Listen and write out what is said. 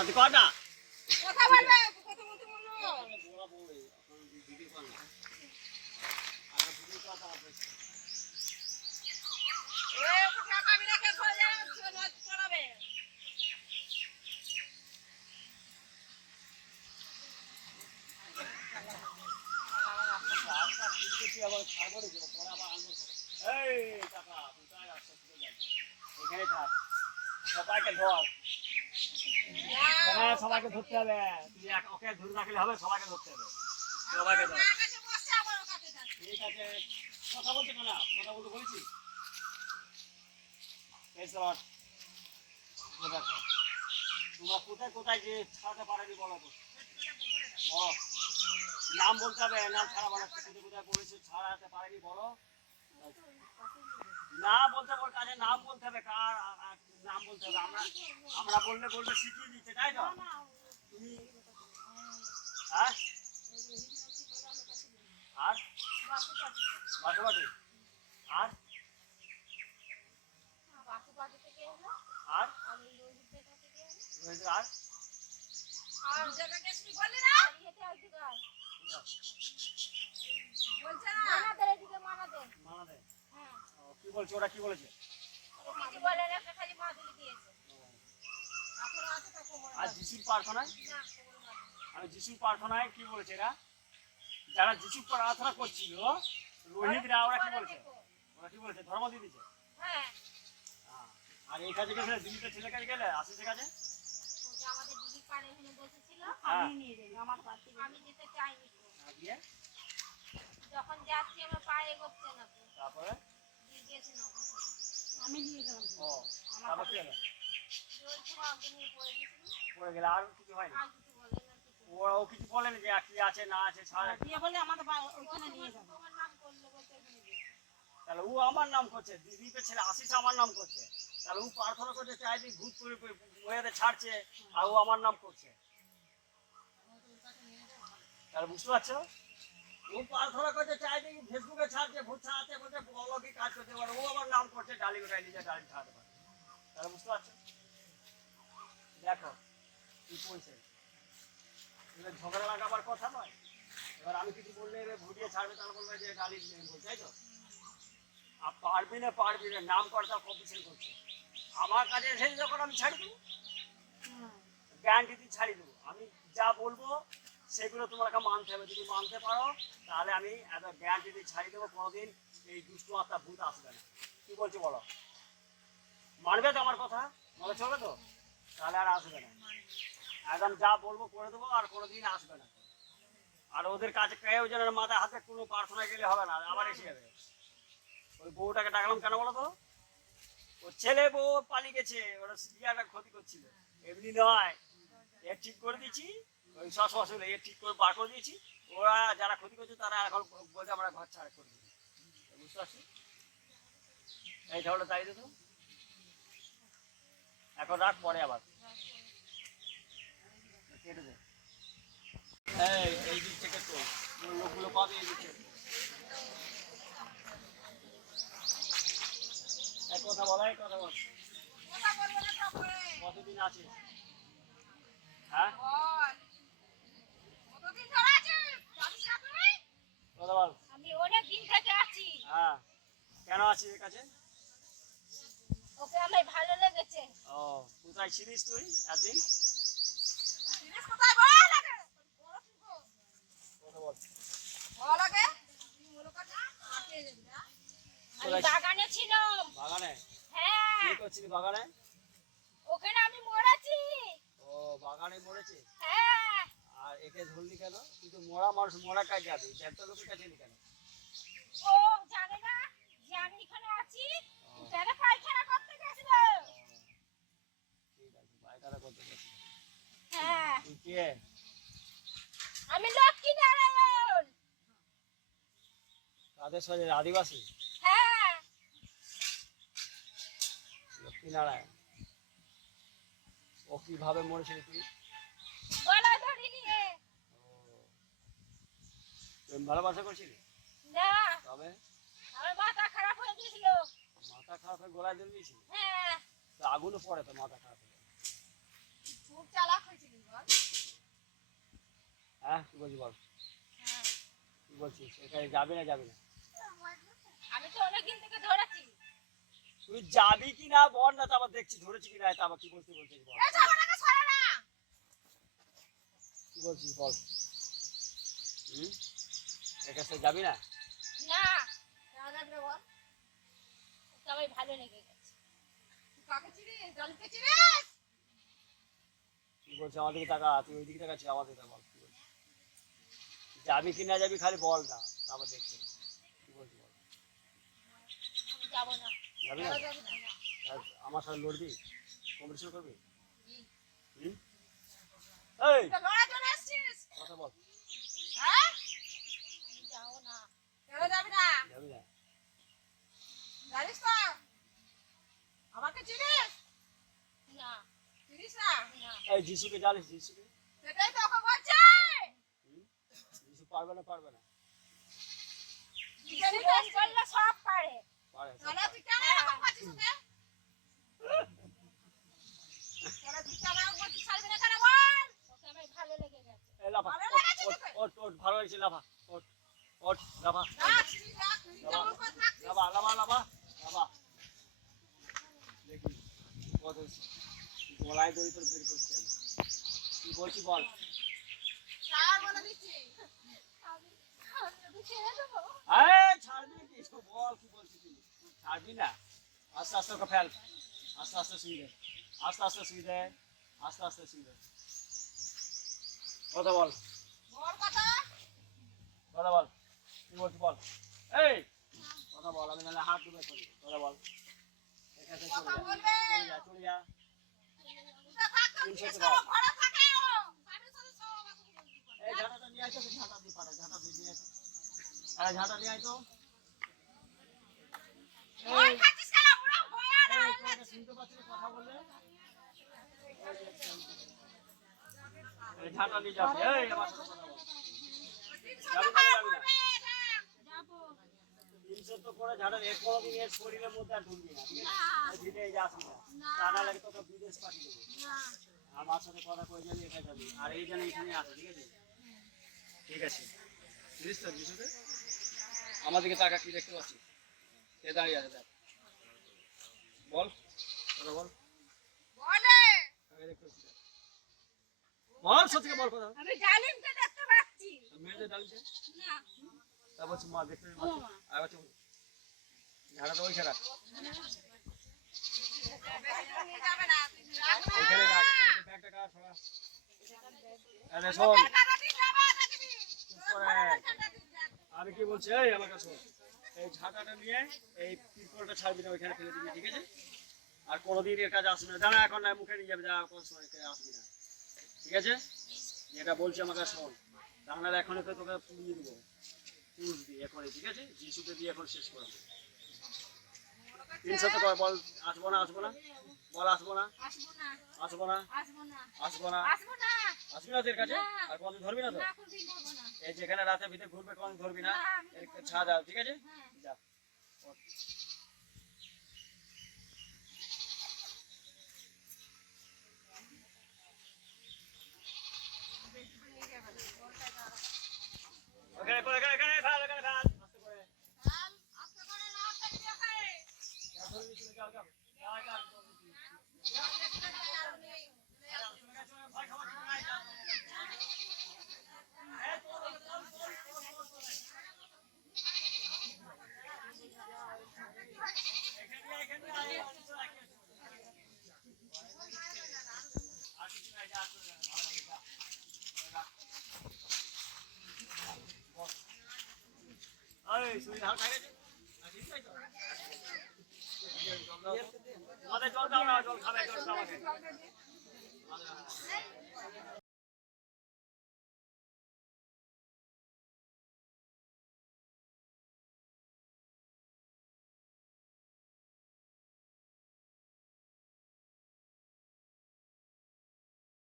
কথা কর না কথা বলবে কথা বলতে বলো বড় বউ এখন দিদি কর না আগে দিদি কথা আছে এই ওকে টাকা আমি রেখে চলে যাও নয় পড়াবে আজকে দিদি আবার খাবো রে পরে আবার আনবো এই টাকা তুই তাই আসছ এখানে থাক সবাইকে ধর সবাইকে ধরতে হবে তুই ওকে ধরে রাখলে হবে সবাইকে ধরতে হবে সবাইকে ধর ঠিক আছে কথা বলতে না কথা বলতে বলছি তোমরা কোথায় কোথায় যে ছাড়াতে পারেনি বলো তো বলো নাম বলতে হবে নাম ছাড়া বানাচ্ছে কোথায় কোথায় বলেছে ছাড়াতে পারেনি বলো না বলতে বল কাজে নাম বলতে হবে কার নাম বলতে হবে আমরা বললে বলবে শিখিয়ে দিচ্ছে তাই তো তুমি হ্যাঁ আর বাসুবাটি আর আর আর আর জায়গাটা কি বললি না এটা আইডিকা বলছ না মানা দে এদিকে মানা দে হ্যাঁ কি বলছে ওরা কি বলেছে কি বলে একটা খালি মাদুলি দিয়েছে এখন আছে তো কোমর আর যিশুর প্রার্থনায় না আমি যিশুর প্রার্থনায় কি বলেছে এরা যারা যিশুর প্রার্থনা করছিল রোহিতরা ওরা কি বলেছে ধর্ম দিয়ে দিয়েছে হ্যাঁ আর এই কাজে গেছে দিল্লিতে ছেলে কাজে গেলে আশিসের কাছে ওটা আমাদের দিদি পারে এখানে বসেছিল আমি নিয়ে যাই আমার পাশে আমি যেতে চাইনি দিয়ে যখন যাচ্ছি আমার পায়ে এগোচ্ছে না তো তারপরে দিয়ে গেছে না আমি নিয়ে গেলাম ও তারপর কি হলো ওই পুরো আগে নিয়ে পড়ে গেছিল পড়ে গেলে আর কিছু হয়নি আর কিছু বলে না কিছু ও কিছু বলেনি যে কি আছে না আছে ছাড় দিয়ে বলে আমাদের ওইখানে নিয়ে যাবে তোমার নাম করলে বলতে এখানে দিয়ে তাহলে ও আমার নাম করছে দিদিকে ছেলে আশিস আমার নাম করছে তাহলে ও প্রার্থনা করতে চাই যে ভূত করে মহিলাদের ছাড়ছে আর ও আমার নাম করছে তাহলে বুঝতে পারছো ও প্রার্থনা করতে চাই যে ফেসবুকে ছাড়ছে ভূত ছাড়াতে বলছে অলৌকিক কাজ করতে পারে ও আমার নাম করছে ডালি গোটাই নিজে ডালি ছাড়াতে পারে তাহলে বুঝতে পারছো দেখো কি কইছে এটা ঝগড়া লাগাবার কথা নয় এবার আমি কিছু বললে ভুটিয়ে ছাড়বে তাহলে বলবে যে ডালি বলছে তাই তো আর পারবি না নাম কর্তা কম্পিটিশন করছে আমার কাছে এসে যখন আমি ছাড়ি দেবো গ্যারান্টি দিয়ে ছাড়ি দেবো আমি যা বলবো সেগুলো তোমাকে মানতে হবে যদি মানতে পারো তাহলে আমি এত গ্যারান্টি দিয়ে ছাড়ি দেবো কোনোদিন এই দুষ্টু আত্মা ভূত আসবে না কি বলছো বলো মানবে তো আমার কথা মনে চলবে তো তাহলে আর আসবে না একদম যা বলবো করে দেবো আর কোনোদিন আসবে না আর ওদের কাছে কেউ যেন মাথায় হাতে কোনো প্রার্থনা গেলে হবে না আবার এসে যাবে ওই বউটাকে ডাকলাম কেন বলো তো ওর ছেলে বউ পালিয়ে গেছে ওরা বিয়াটা ক্ষতি করছিল এমনি নয় এর ঠিক করে দিয়েছি ওই শ্বশুর এর ঠিক করে বার করে দিয়েছি ওরা যারা ক্ষতি করছে তারা এখন বলছে আমরা ঘর ছাড়া করে দিচ্ছি বুঝতে পারছি এই তাহলে তাই তো এখন রাখ পরে আবার কেটে দে এই দিক থেকে তো লোকগুলো পাবে এই দিক থেকে কথা বলাই কথা বল কথা বলবে না তারপরে কতদিন আছে হ্যাঁ বল কতদিন ধরে আছে জানিস না তুই কথা বল আমি অনেক দিন থেকে আছি হ্যাঁ কেন আছিস এর কাছে ওকে আমার ভালো লেগেছে ও কোথায় ছিলিস তুই একদিন জিনিস কোথায় বল আগে বড় শুনবো কথা বল বল আগে তুই মনে কর না আটকে যাবি না আমি বাগানে ছিলাম বাগানে হ্যাঁ কি করছিস বাগানে ওখানে আমি মরেছি ও বাগানে মরেছে হ্যাঁ আর একে ধরলি কেন তুই তো মরা মানুষ মরা কাজ যাবি একটা লোকের কাছে এলি কেন ও জানে না যে আমি এখানে আছি কেন পায়খানা করতে গেছিল ঠিক আছে পায়খানা করতে গেছিস হ্যাঁ তুই কে আমি লক্ষ্মী নারায়ণ কাদের সাথে আদিবাসী হ্যাঁ লক্ষ্মীনারায়ণ ও কিভাবে মরেছিল তুই গলা ধরে নিয়ে প্রেম ভালোবাসা করছিলি না তবে আমার মাথা খারাপ হয়ে গেছিল মাথা খারাপ হয়ে গলায় ধরে দিয়েছিলি হ্যাঁ তো আগুনও পড়ে তো মাথা খারাপ হয়ে খুব চালাক হয়েছে হ্যাঁ কি বলছিস বল, হ্যাঁ। কি বলছিস এখানে যাবি না যাবি না? আমি তো অনেকদিন থেকে ধরেছি। তুই যাবি কি না বল না, তারপর দেখছি ধরেছি কি না, তারপর কি বলছিস বলছিস বল, এই ঝগড়াটা সরে না। কি বলছিস বল। এর কাছে যাবি না? না যাবে বল। সবাই ভালো লেগে গেছে। তুই কাকে চিনিস? জলকে চিনিস? কি বলছিস আমার দিকে টাকা, তুই ওই দিকে টাকা ছিল আমার দিকে বল, কি বলছিস? যাবি কি না যাবি খালি বল না, তারপর দেখছি কি বলছিস বল। আমি যাবো না। যাবি না? যাবো না। আর আমার সাথে লড়বি, কম্পিটিশন করবি? হুম। হুম? এই তুই লড়াই জন্য এসেছিস? কথা বল, হ্যাঁ? আমি যাবো না। কেন যাবি না? যাবি না? জানিস তো? আমাকে চিনিস? না। চিনিস না? না। এই যিশুকে জানিস যিশুকে? সেটাই তো ওকে বলছি। যিশু পারবে না পারবে না? যিশু ফোন করলে সব পারে। পারে সব তাহলে পারে। তুই কেন এরকম করছিস ওকে? তাহলে তুই কেন এরকম করছিস? ছাড়বি না কেন বল? ওকে আমার ভালো লেগে গেছে। এই লাফা, ভালো ওঠ, লেগেছে ওঠ, তোকে? ওঠ, ওঠ, ভালো লাগছে লাফা, ওঠ, ওঠ, লাফা, রাখ, তুই রাখ, তুই যেমন করে থাকছিস। লাফা, লাফা, লাফা, লাফা। দেখি কত গলায় দড়ি তোর বের করছি আমি। কি বলছি বল। ছাড় বলে দিচ্ছি। আমি ছেড়ে দেবো। এই ছাড়বি কি বল, কি বলছিস তুই? ছাড়বি না? আস্তে আস্তে ওকে ফেল, আস্তে আস্তে শুই দে, আস্তে আস্তে শুই দে, আস্তে আস্তে শুই দে। কথা বল, বল কথা। কথা বল, কি বলছিস বল। এই কথা বল, আমি নাহলে হাত ডুবে করি, কথা বল। এখান থেকে কথা চলে বলবে। যা, চলে যা, উঠে থাক তো, তিনশো জিজ্ঞেস টাকা। করো, ঘরে থাকে ও। স্বামীর সাথে সব আমাকে বলতে পারে। এই ঝাঁটাটা নিয়ে আইতো, ঝাঁটা দিয়ে পাঠা, ঝাঁটা দিয়ে নিয়ে আইতো, আরে ঝাঁটা নিয়ে আইতো। ভয় খাচ্ছিস কেন? পুরো ভয়া না এই হয়ে তোকে যাচ্ছে। শুনতে পাচ্ছি না কথা বললে? এই ঝাঁটা নিয়ে যাবি, এই আমার সাথে কথা বল। 300 যাবি টাকা না যাবি না? পড়বে এটা। যাবো। 300 তো করে ঝাঁটা এর কোনোদিন এর শরীরের মধ্যে আর ঢুকবি না, ঠিক আছে? না। এই ভিড়ে এই যে আসবি না, না। তা না লাগে তোকে বিদেশ পাঠিয়ে দেবো। না। আমার সাথে কথা কয়ে যাবি, এখানে যাবি, আর এই যেন এখানে আসে, ঠিক আছে? ঠিক আছে, বুঝিস তো যিশুকে? আমার দিকে টাকা কি দেখতে পাচ্ছিস? এ দাঁড়িয়ে আছে দেখ, বল কথা বল, বলে। টাকা দেখতে পাচ্ছিস দেখ। বল সত্যি বল কথা। আমি ডালিমকে দেখতে পাচ্ছি। মেয়েদের ডালছে, না। তারপর মা দেখতে পাচ্ছিস, আর বলছে ঝাড়া তো ওই ছাড়া নিয়ে যাবে না, তুই রাখ না। এখানে রাখ, এই ব্যাগটা কার সরা। আরে শোন, লোকের টাকা দিয়ে যাবে, দেখবি। চুপ করে। আমি কি বলছি, এই আমার কাছে শোন। এই ঝাঁটাটা নিয়ে এই পিরকলটা ছাড়বি না, ওইখানে ফেলে দিবি, ঠিক আছে? আর কোনোদিন এর কাছে আসবি না, জানা এখন না, মুখে নিয়ে যাবে, যা কোনো সময় আসবি না, ঠিক আছে? যেটা বলছি আমাকে শোন, তাহলে এখন তোকে পুড়িয়ে দেবো, পুষবি এখনই, ঠিক আছে? যিশুকে দিয়ে এখন শেষ করবো। 300 তো কর, বল আসবো না, আসবো না, বল আসবো না, আসবো না। আসবো না, আসবো না। আসবো না, আসবো না। আসবি না তোর কাছে? না। আর কোনদিন ধরবি না তো? না, কোনদিন করবো না। এই যেখানে রাতে ভিতরে ঘুরবে কোন ধরবি না, না, আমি এর ধরবো না। ছাড় দাও, ঠিক আছে? হ্যাঁ। যা। ওখানে পড়ে, এখানে ফেল, এখানে ফেল, আস্তে করে। চাল, আস্তে করে না, ফেলবি ওখানে। যা, ধরবি, চলে যাও, যাও। যাও, যাও, ধরবি। আরে, চলে গেছো, ভয় খাওয়ার কিছু নাই, যাও। এই, তোর, তোর, তোর, তোর, তোর, তোর। এখানে আয়, আর কিছু নাই, আর কিছু নাই, যা, চলে যা, ভালো লাগে, যা। যা। বস। এই, শরীর হালকা হয়ে গেছে? ঠিক আছে তো? আমাদের জল দাও না, জল খাবে, জল খাওয়াবে।